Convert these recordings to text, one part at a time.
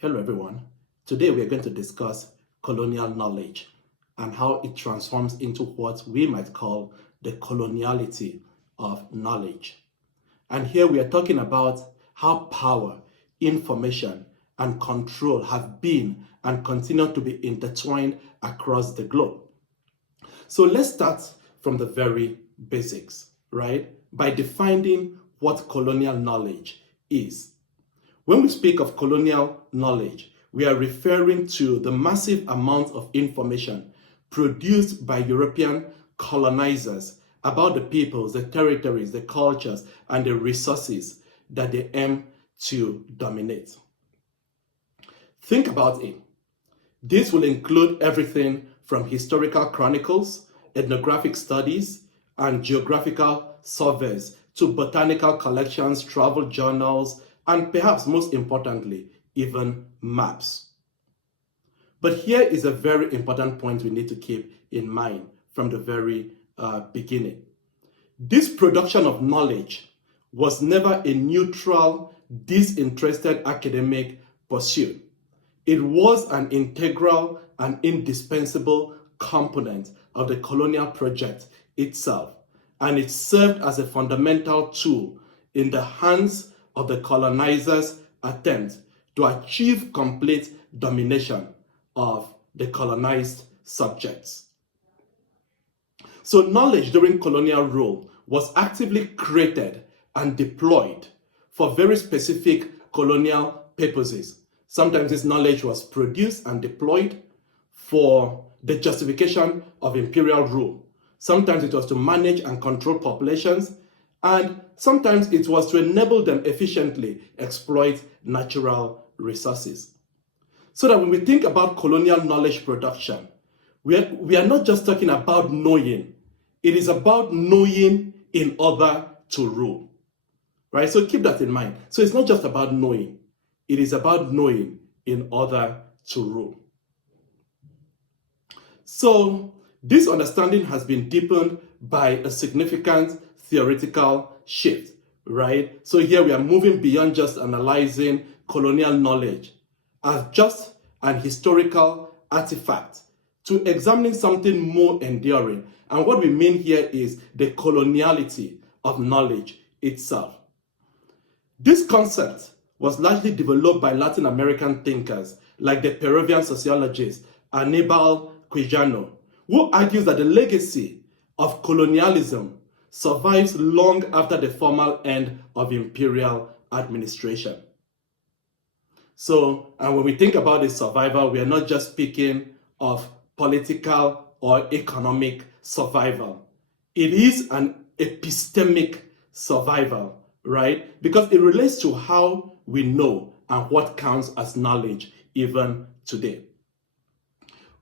Hello everyone. Today we are going to discuss colonial knowledge and how it transforms into what we might call the coloniality of knowledge. And here we are talking about how power, information, and control have been and continue to be intertwined across the globe. So let's start from the very basics, right? By defining what colonial knowledge is. When we speak of colonial knowledge, we are referring to the massive amount of information produced by European colonizers about the peoples, the territories, the cultures, and the resources that they aim to dominate. Think about it. This will include everything from historical chronicles, ethnographic studies, and geographical surveys to botanical collections, travel journals, and perhaps most importantly, even maps. But here is a very important point we need to keep in mind from the very beginning. This production of knowledge was never a neutral, disinterested academic pursuit. It was an integral and indispensable component of the colonial project itself, and it served as a fundamental tool in the hands of the colonizers' attempt to achieve complete domination of the colonized subjects. So knowledge during colonial rule was actively created and deployed for very specific colonial purposes. Sometimes this knowledge was produced and deployed for the justification of imperial rule. Sometimes it was to manage and control populations, and sometimes it was to enable them efficiently exploit natural resources. So that when we think about colonial knowledge production, we are not just talking about knowing. It is about knowing in order to rule. Right? So keep that in mind. So it's not just about knowing. It is about knowing in order to rule. So this understanding has been deepened by a significant theoretical shift, right? So here we are moving beyond just analyzing colonial knowledge as just an historical artifact to examining something more enduring. And what we mean here is the coloniality of knowledge itself. This concept was largely developed by Latin American thinkers like the Peruvian sociologist Aníbal Quijano, who argues that the legacy of colonialism survives long after the formal end of imperial administration. So, and when we think about the survival, we are not just speaking of political or economic survival. It is an epistemic survival, right? Because it relates to how we know and what counts as knowledge even today.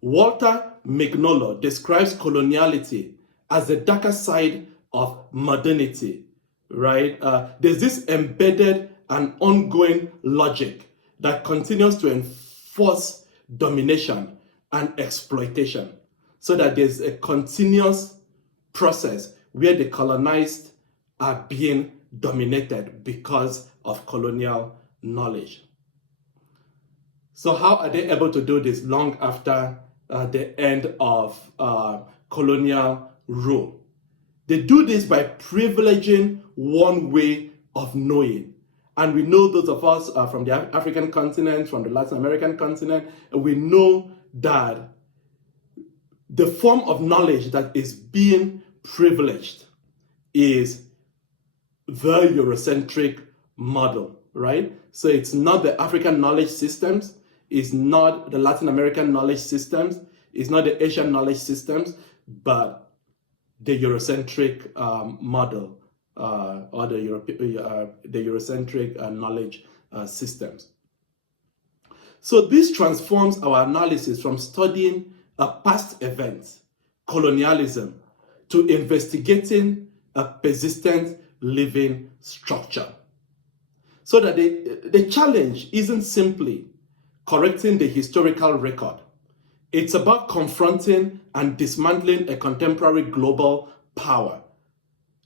Walter Mignolo describes coloniality as the darker side of modernity, right? There's this embedded and ongoing logic that continues to enforce domination and exploitation, so that there's a continuous process where the colonized are being dominated because of colonial knowledge. So how are they able to do this long after the end of colonial rule? They do this by privileging one way of knowing. And we know those of us from the African continent, from the Latin American continent, and we know that the form of knowledge that is being privileged is the Eurocentric model, right? So it's not the African knowledge systems, it's not the Latin American knowledge systems, it's not the Asian knowledge systems, but the Eurocentric model or the Eurocentric knowledge systems. So this transforms our analysis from studying a past event, colonialism, to investigating a persistent living structure. So that the challenge isn't simply correcting the historical record. It's about confronting and dismantling a contemporary global power,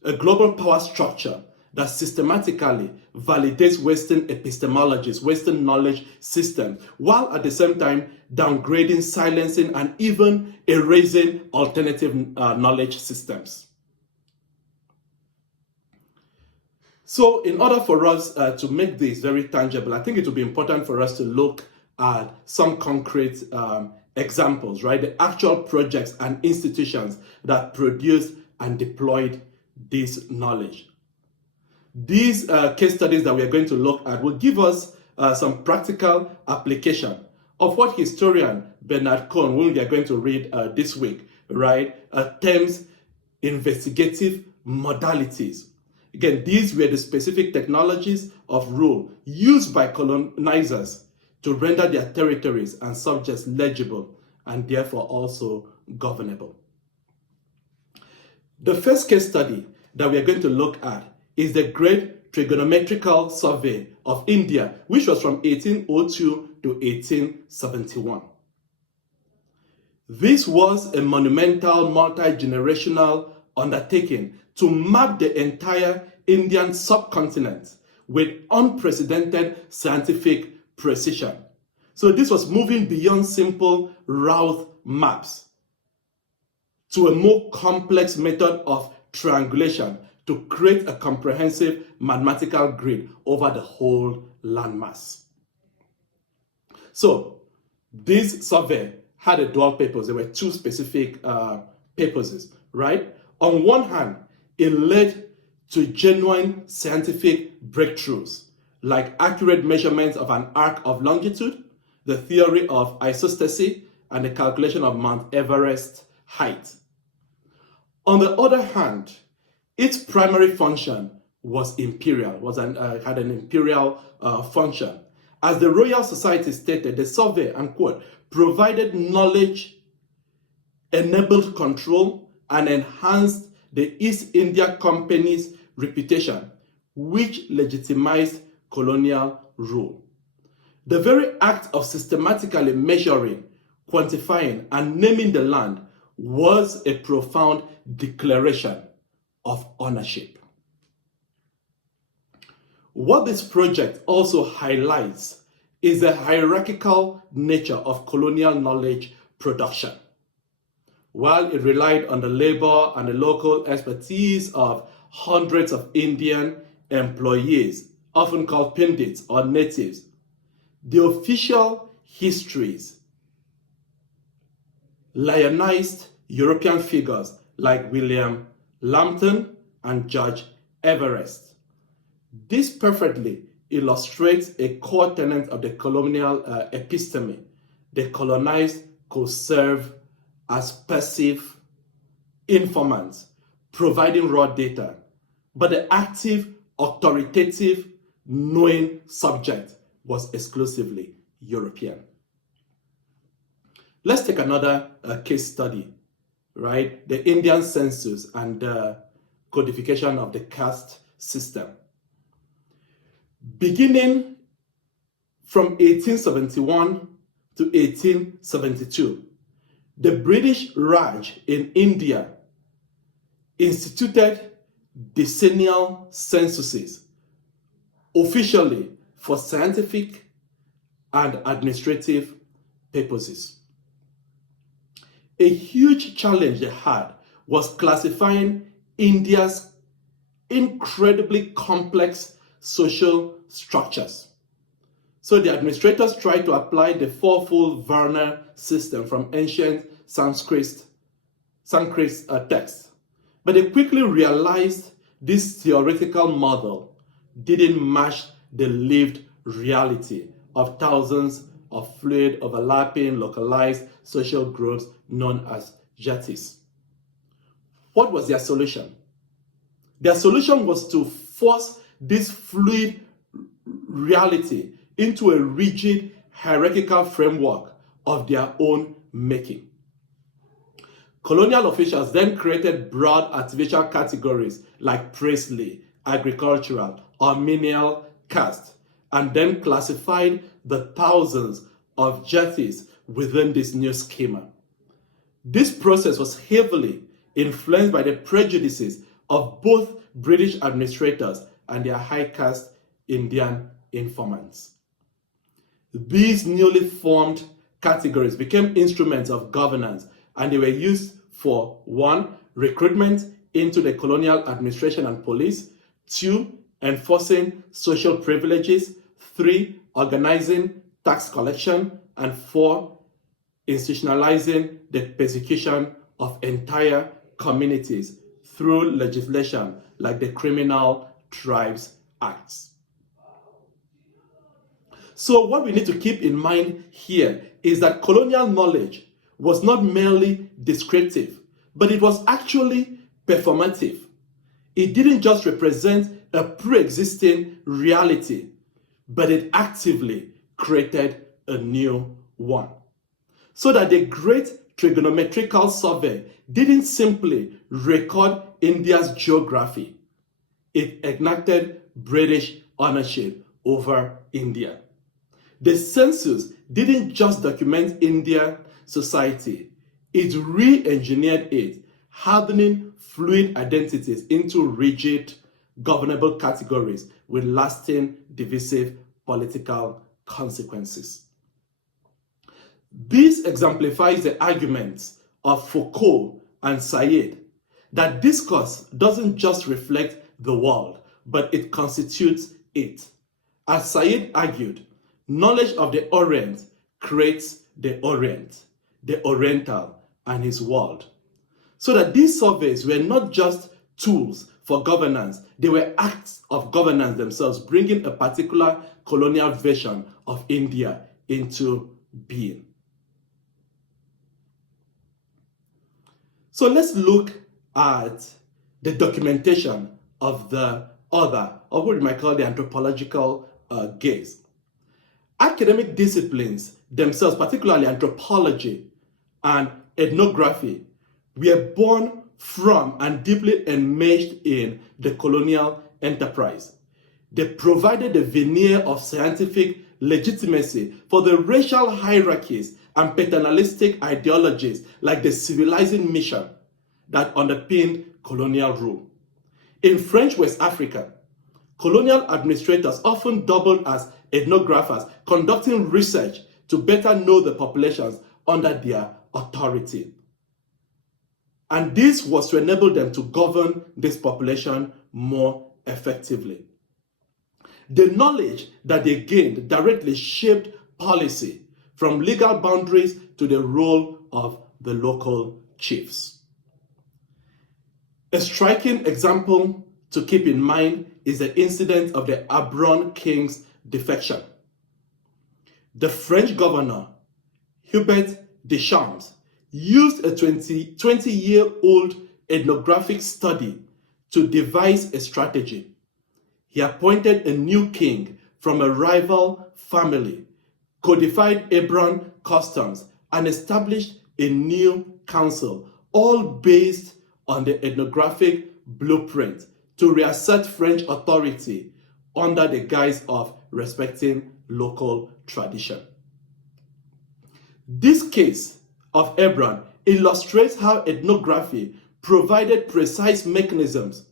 a global power structure, that systematically validates Western epistemologies, Western knowledge systems, while at the same time downgrading, silencing, and even erasing alternative knowledge systems. So in order for us to make this very tangible, I think it will be important for us to look at some concrete examples, right? The actual projects and institutions that produced and deployed this knowledge. These case studies that we are going to look at will give us some practical application of what historian Bernard Cohn, whom we are going to read this week, right, terms investigative modalities. Again, these were the specific technologies of rule used by colonizers to render their territories and subjects legible and therefore also governable. The first case study that we are going to look at is the Great Trigonometrical Survey of India, which was from 1802 to 1871. This was a monumental multi-generational undertaking to map the entire Indian subcontinent with unprecedented scientific precision. So this was moving beyond simple route maps to a more complex method of triangulation to create a comprehensive mathematical grid over the whole landmass. So this survey had a dual purpose. There were two specific purposes, right? On one hand, it led to genuine scientific breakthroughs, like accurate measurements of an arc of longitude, the theory of isostasy, and the calculation of Mount Everest height. On the other hand, its primary function was imperial, had an imperial function. As the Royal Society stated, the survey, unquote, provided knowledge, enabled control, and enhanced the East India Company's reputation, which legitimized colonial rule. The very act of systematically measuring, quantifying, and naming the land was a profound declaration of ownership. What this project also highlights is the hierarchical nature of colonial knowledge production. While it relied on the labor and the local expertise of hundreds of Indian employees, often called Pandits or natives, the official histories lionized European figures like William Lambton and George Everest. This perfectly illustrates a core tenet of the colonial episteme. The colonized could serve as passive informants, providing raw data, but the active, authoritative, knowing subject was exclusively European. Let's take another case study, right? The Indian census and the codification of the caste system. Beginning from 1871 to 1872, the British Raj in India instituted decennial censuses officially for scientific and administrative purposes. A huge challenge they had was classifying India's incredibly complex social structures. So the administrators tried to apply the fourfold Varna system from ancient Sanskrit texts, but they quickly realized this theoretical model didn't match the lived reality of thousands of fluid, overlapping, localized social groups known as jatis. What was their solution? Their solution was to force this fluid reality into a rigid hierarchical framework of their own making. Colonial officials then created broad artificial categories like priestly, agricultural, or menial caste, and then classified the thousands of jatis within this new schema. This process was heavily influenced by the prejudices of both British administrators and their high caste Indian informants. These newly formed categories became instruments of governance, and they were used for 1. Recruitment into the colonial administration and police, 2. Enforcing social privileges, 3. Organizing tax collection, and 4. Institutionalizing the persecution of entire communities through legislation like the Criminal Tribes Acts. So what we need to keep in mind here is that colonial knowledge was not merely descriptive, but it was actually performative. It didn't just represent a pre-existing reality, but it actively created a new one. So that the Great Trigonometrical Survey didn't simply record India's geography, it enacted British ownership over India. The census didn't just document Indian society, it re-engineered it, hardening fluid identities into rigid, governable categories with lasting divisive political consequences. This exemplifies the arguments of Foucault and Said that discourse doesn't just reflect the world, but it constitutes it. As Said argued, knowledge of the Orient creates the Orient, the Oriental, and his world. So that these surveys were not just tools for governance, they were acts of governance themselves, bringing a particular colonial version of India into being. So let's look at the documentation of the other, or what we might call the anthropological gaze. Academic disciplines themselves, particularly anthropology and ethnography, were born from and deeply enmeshed in the colonial enterprise. They provided a veneer of scientific legitimacy for the racial hierarchies and paternalistic ideologies like the civilizing mission that underpinned colonial rule. In French West Africa, colonial administrators often doubled as ethnographers, conducting research to better know the populations under their authority. And this was to enable them to govern this population more effectively. The knowledge that they gained directly shaped policy, from legal boundaries to the role of the local chiefs. A striking example to keep in mind is the incident of the Arbonne King's defection. The French governor, Hubert Deschamps, used a 20-year-old ethnographic study to devise a strategy. He appointed a new king from a rival family, codified Arbonne customs, and established a new council, all based on the ethnographic blueprint to reassert French authority under the guise of respecting local tradition. This case of Arbonne illustrates how ethnography provided precise mechanisms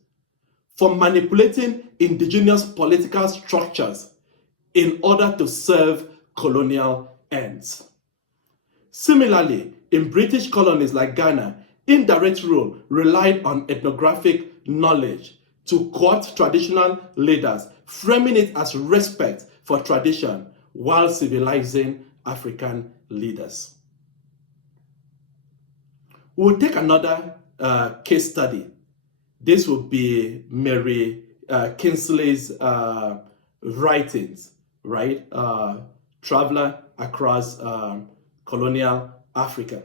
for manipulating indigenous political structures in order to serve colonial ends. Similarly, in British colonies like Ghana, indirect rule relied on ethnographic knowledge to court traditional leaders, framing it as respect for tradition while civilizing African leaders. We'll take another case study. This will be Mary Kingsley's writings, right? Traveler across colonial Africa.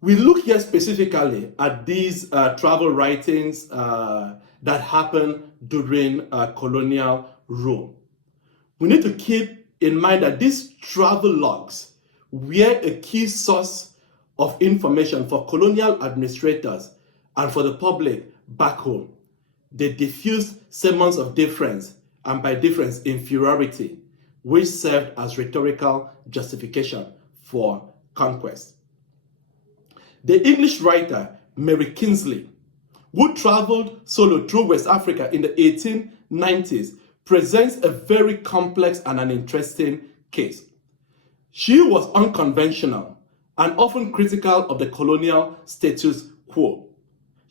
We look here specifically at these travel writings that happened during colonial rule. We need to keep in mind that these travel logs were a key source of information for colonial administrators and for the public back home. They diffused sermons of difference, and by difference, inferiority, which served as rhetorical justification for conquest. The English writer Mary Kingsley who traveled solo through West Africa in the 1890s, presents a very complex and an interesting case. She was unconventional and often critical of the colonial status quo,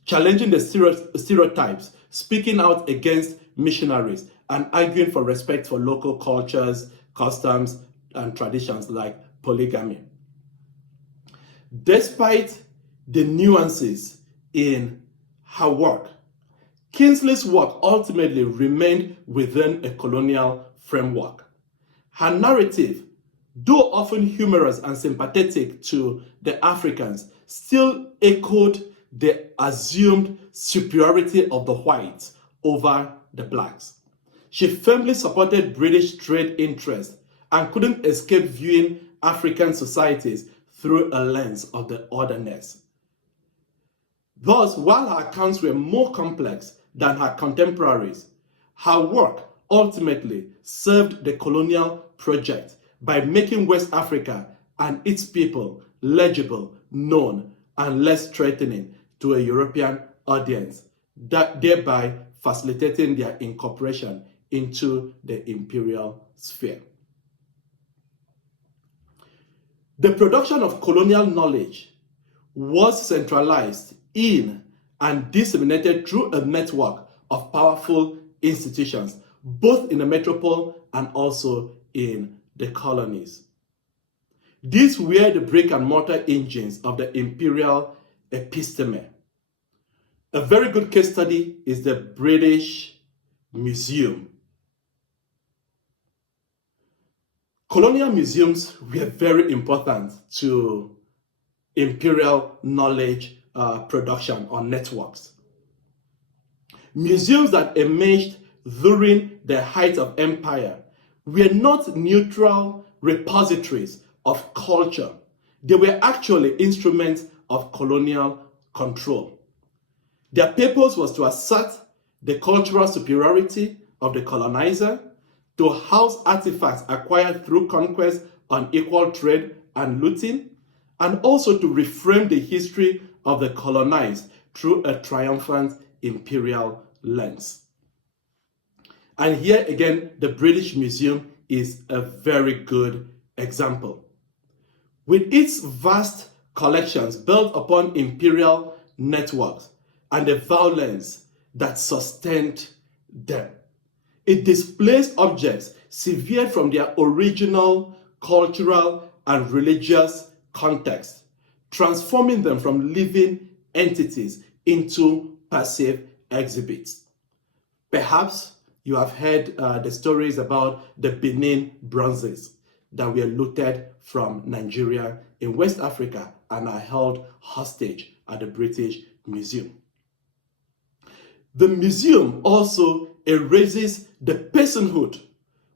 challenging the stereotypes, speaking out against missionaries, and arguing for respect for local cultures, customs, and traditions like polygamy. Despite the nuances in her work, Kingsley's work ultimately remained within a colonial framework. Her narrative, though often humorous and sympathetic to the Africans, still echoed the assumed superiority of the whites over the blacks. She firmly supported British trade interests and couldn't escape viewing African societies through a lens of the otherness. Thus, while her accounts were more complex than her contemporaries, her work ultimately served the colonial project by making West Africa and its people legible, known, and less threatening to a European audience, thereby facilitating their incorporation into the imperial sphere. The production of colonial knowledge was centralized in and disseminated through a network of powerful institutions, both in the metropole and also in the colonies. These were the brick and mortar engines of the imperial episteme. A very good case study is the British Museum. Colonial museums were very important to imperial knowledge production or networks. Museums that emerged during the height of empire were not neutral repositories of culture. They were actually instruments of colonial control. Their purpose was to assert the cultural superiority of the colonizer, to house artifacts acquired through conquest on equal trade and looting, and also to reframe the history of the colonized through a triumphant imperial lens. And here again, the British Museum is a very good example. With its vast collections built upon imperial networks and the violence that sustained them, it displaced objects severed from their original cultural and religious context, transforming them from living entities into passive exhibits. Perhaps you have heard the stories about the Benin bronzes that were looted from Nigeria in West Africa and are held hostage at the British Museum. The museum also erases the personhood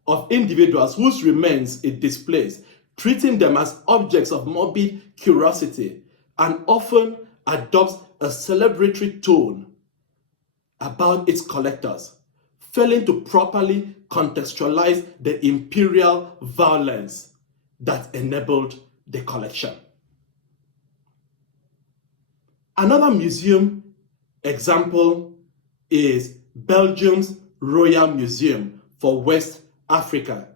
of individuals whose remains it displays, treating them as objects of morbid curiosity, and often adopts a celebratory tone about its collectors, failing to properly contextualize the imperial violence that enabled the collection. Another museum example is Belgium's Royal Museum for West Africa,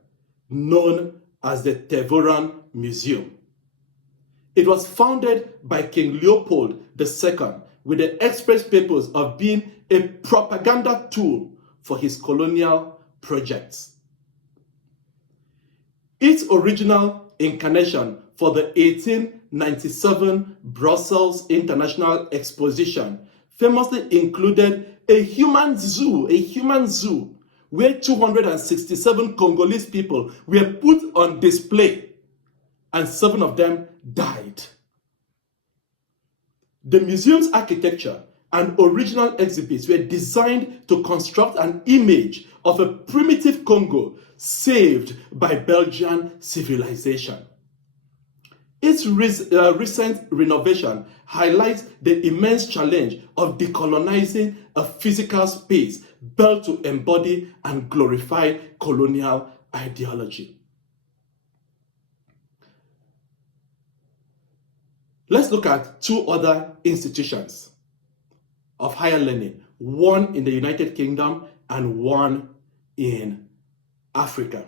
known as the Tervuren Museum. It was founded by King Leopold II with the express purpose of being a propaganda tool for his colonial projects. Its original incarnation for the 1897 Brussels International Exposition famously included a human zoo where 267 Congolese people were put on display, and 7 of them died. The museum's architecture and original exhibits were designed to construct an image of a primitive Congo saved by Belgian civilization. Its recent renovation highlights the immense challenge of decolonizing a physical space built to embody and glorify colonial ideology. Let's look at 2 other institutions of higher learning, one in the United Kingdom and one in Africa.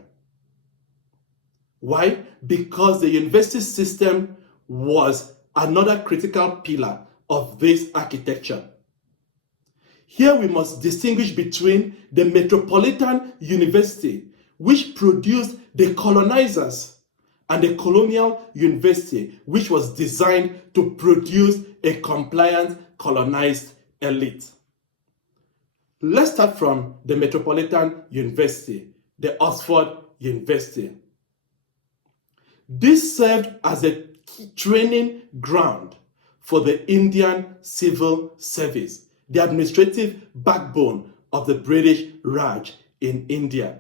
Why? Because the university system was another critical pillar of this architecture. Here we must distinguish between the Metropolitan University, which produced the colonizers, and the Colonial University, which was designed to produce a compliant, colonized elite. Let's start from the Metropolitan University, the Oxford University. This served as a training ground for the Indian Civil Service, the administrative backbone of the British Raj in India.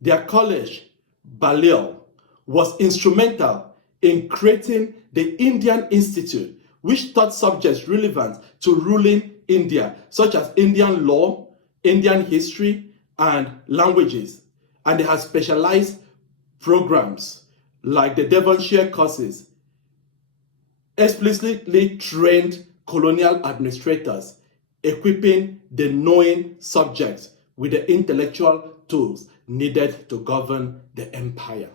Their college, Balliol, was instrumental in creating the Indian Institute, which taught subjects relevant to ruling India, such as Indian law, Indian history, and languages. And they had specialized programs like the Devonshire courses, explicitly trained colonial administrators, equipping the knowing subjects with the intellectual tools needed to govern the empire.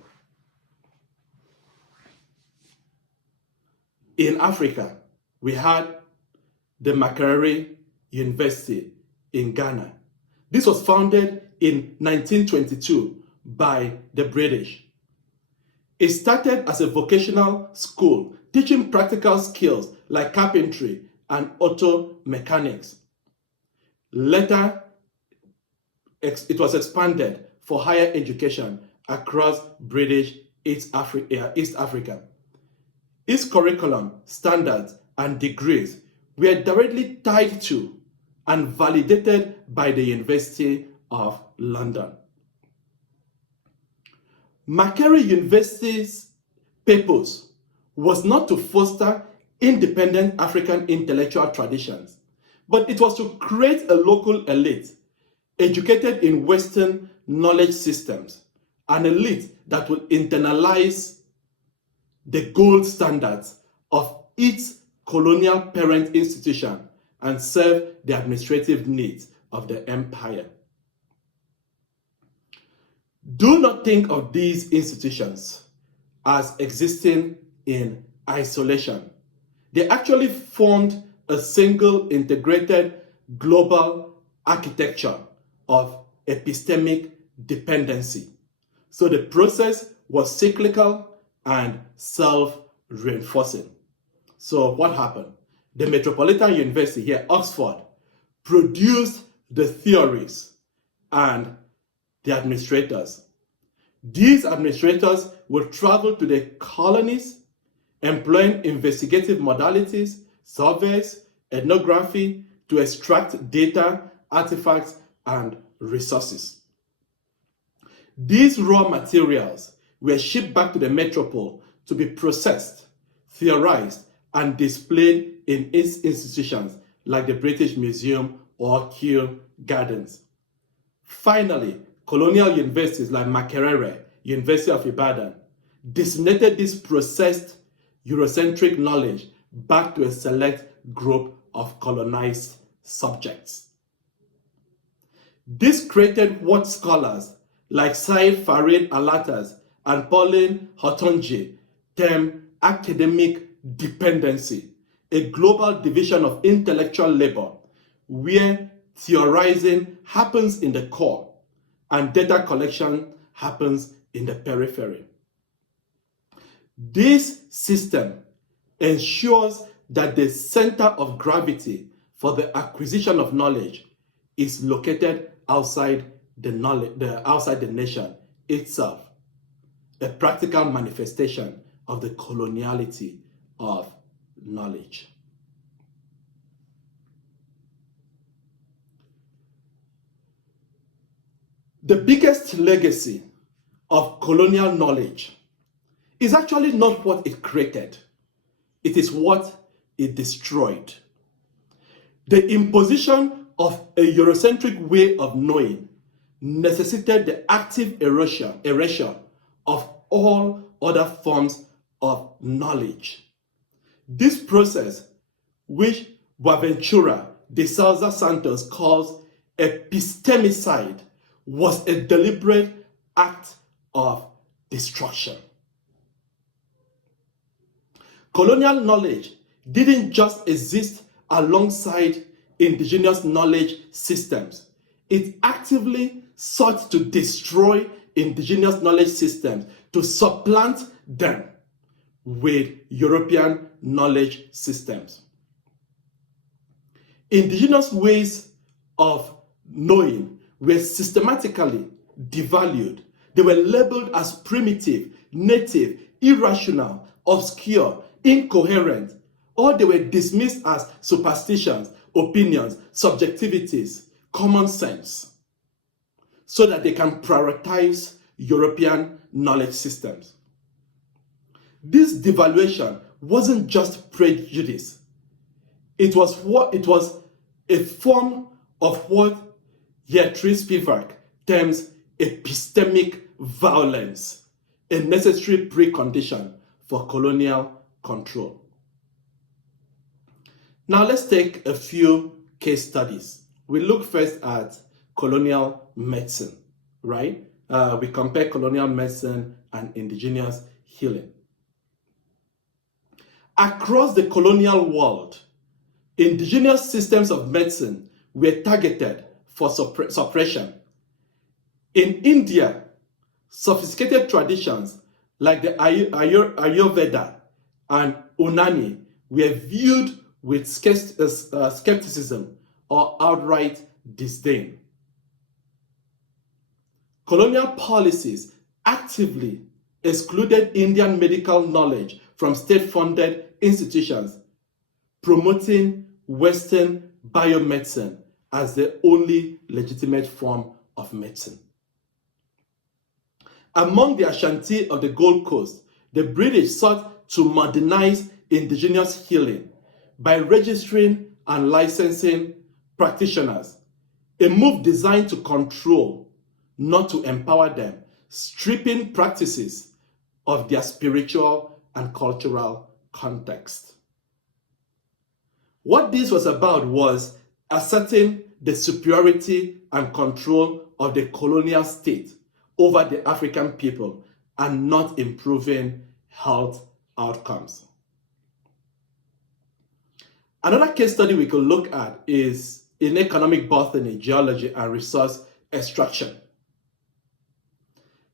In Africa, we had the Makerere University in Ghana. This was founded in 1922 by the British. It started as a vocational school teaching practical skills like carpentry and auto mechanics. Later, it was expanded for higher education across British East Africa. Its curriculum, standards, and degrees were directly tied to and validated by the University of London. Makerere University's purpose was not to foster independent African intellectual traditions, but it was to create a local elite educated in Western knowledge systems, an elite that would internalize the gold standards of its colonial parent institution and serve the administrative needs of the empire. Do not think of these institutions as existing in isolation. They actually formed a single integrated global architecture of epistemic dependency. So the process was cyclical and self-reinforcing. So what happened? The Metropolitan University here, Oxford, produced the theories and the administrators. These administrators would travel to the colonies, employing investigative modalities, surveys, ethnography to extract data, artifacts, and resources. These raw materials were shipped back to the metropole to be processed, theorized, and displayed in its institutions like the British Museum or Kew Gardens. Finally, colonial universities like Makerere, University of Ibadan, disseminated this processed Eurocentric knowledge back to a select group of colonized subjects. This created what scholars like Said Farid Alatas and Pauline Hotonji term academic dependency, a global division of intellectual labor where theorizing happens in the core and data collection happens in the periphery. This system ensures that the center of gravity for the acquisition of knowledge is located outside the nation itself, a practical manifestation of the coloniality of knowledge. The biggest legacy of colonial knowledge is actually not what it created. It is what it destroyed. The imposition of a Eurocentric way of knowing necessitated the active erasure of all other forms of knowledge. This process, which Boaventura de Sousa Santos calls epistemicide was a deliberate act of destruction. Colonial knowledge didn't just exist alongside indigenous knowledge systems. It actively sought to destroy indigenous knowledge systems to supplant them with European knowledge systems. Indigenous ways of knowing were systematically devalued. They were labeled as primitive, native, irrational, obscure, incoherent, or they were dismissed as superstitions, opinions, subjectivities, common sense, so that they can prioritize European knowledge systems. This devaluation wasn't just prejudice. It was a form of what Gertrude Spivak terms epistemic violence, a necessary precondition for colonial control. Now let's take a few case studies. We look first at colonial medicine, right? We compare colonial medicine and indigenous healing. Across the colonial world, indigenous systems of medicine were targeted for suppression. In India, sophisticated traditions like the Ayurveda and Unani were viewed with skepticism or outright disdain. Colonial policies actively excluded Indian medical knowledge from state-funded institutions, promoting Western biomedicine as the only legitimate form of medicine. Among the Ashanti of the Gold Coast, the British sought to modernize indigenous healing by registering and licensing practitioners, a move designed to control, not to empower them, stripping practices of their spiritual and cultural context. What this was about was asserting the superiority and control of the colonial state over the African people and not improving health outcomes. Another case study we could look at is in economic botany, geology, and resource extraction.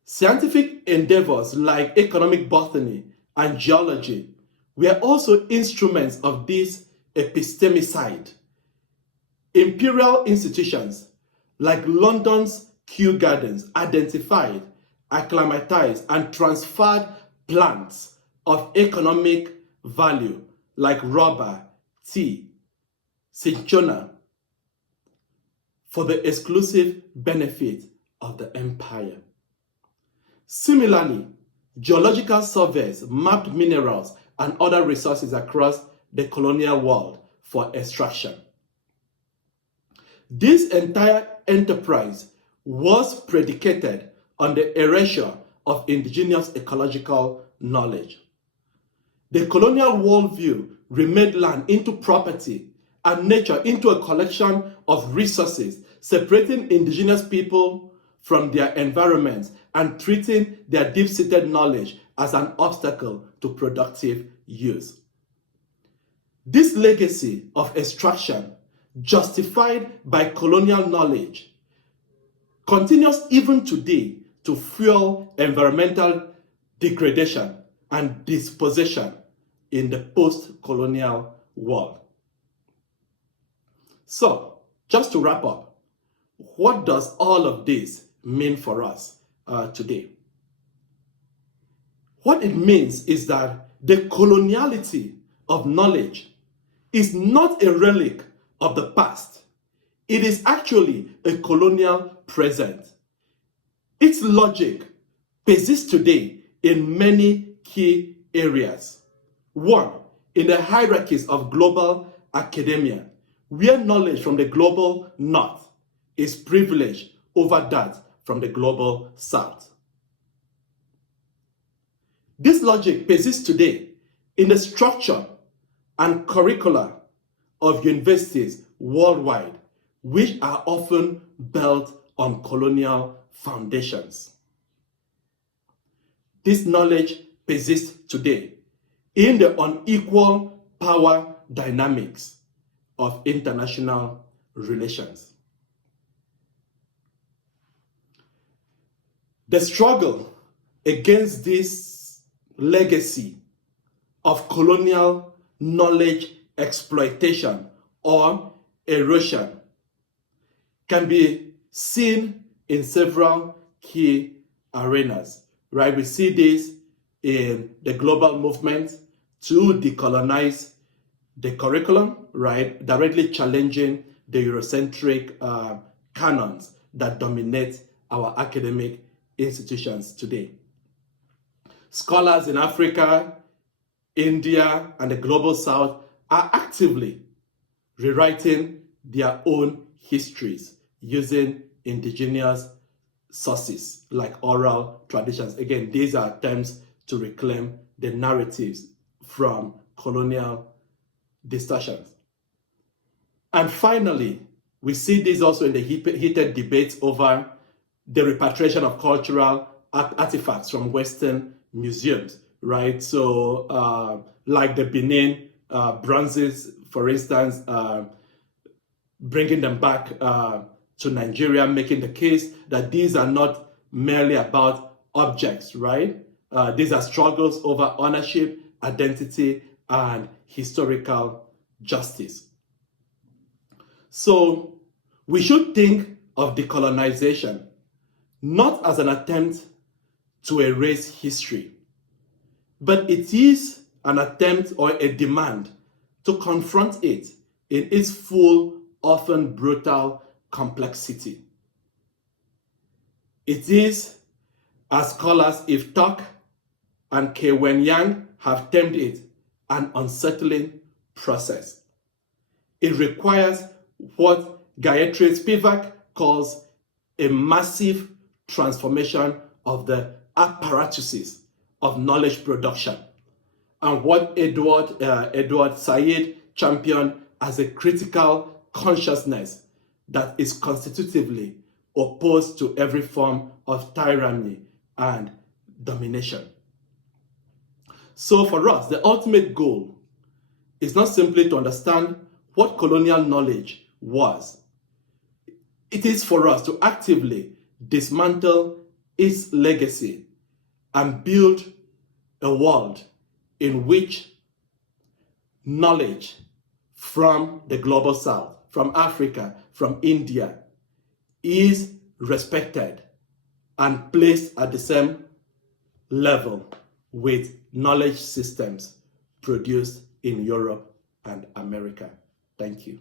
Scientific endeavors like economic botany and geology were also instruments of this epistemicide. Imperial institutions like London's Kew Gardens identified, acclimatized, and transferred plants of economic value like rubber, tea, cinchona for the exclusive benefit of the empire. Similarly, geological surveys mapped minerals and other resources across the colonial world for extraction. This entire enterprise was predicated on the erasure of indigenous ecological knowledge. The colonial worldview remade land into property and nature into a collection of resources, separating indigenous people from their environments and treating their deep-seated knowledge as an obstacle to productive use. This legacy of extraction, justified by colonial knowledge, continues even today to fuel environmental degradation and dispossession in the post-colonial world. So, just to wrap up, what does all of this mean for us today? What it means is that the coloniality of knowledge is not a relic of the past. It is actually a colonial present. Its logic persists today in many key areas. One, in the hierarchies of global academia, where knowledge from the global north is privileged over that from the global south. This logic persists today in the structure and curricula of universities worldwide, which are often built on colonial foundations. This knowledge persists today in the unequal power dynamics of international relations. The struggle against this legacy of colonial knowledge exploitation or erosion can be seen in several key arenas, right? We see this in the global movement to decolonize the curriculum, right? Directly challenging the Eurocentric canons that dominate our academic institutions today. Scholars in Africa, India, and the global South are actively rewriting their own histories using indigenous sources like oral traditions. Again, these are attempts to reclaim the narratives from colonial distortions. And finally, we see this also in the heated debates over the repatriation of cultural artifacts from Western museums, right? So like the Benin bronzes, for instance, bringing them back to Nigeria, making the case that these are not merely about objects, right? These are struggles over ownership, identity, and historical justice. So we should think of decolonization not as an attempt to erase history, but it is an attempt or a demand to confront it in its full, often brutal complexity. It is, as scholars Yves Tok and Kei Wen Yang have termed it, an unsettling process. It requires what Gayatri Spivak calls a massive transformation of the apparatuses of knowledge production, and what Edward Said championed as a critical consciousness that is constitutively opposed to every form of tyranny and domination. So for us, the ultimate goal is not simply to understand what colonial knowledge was. It is for us to actively dismantle its legacy and build a world in which knowledge from the global South, from Africa, from India, is respected and placed at the same level with knowledge systems produced in Europe and America. Thank you.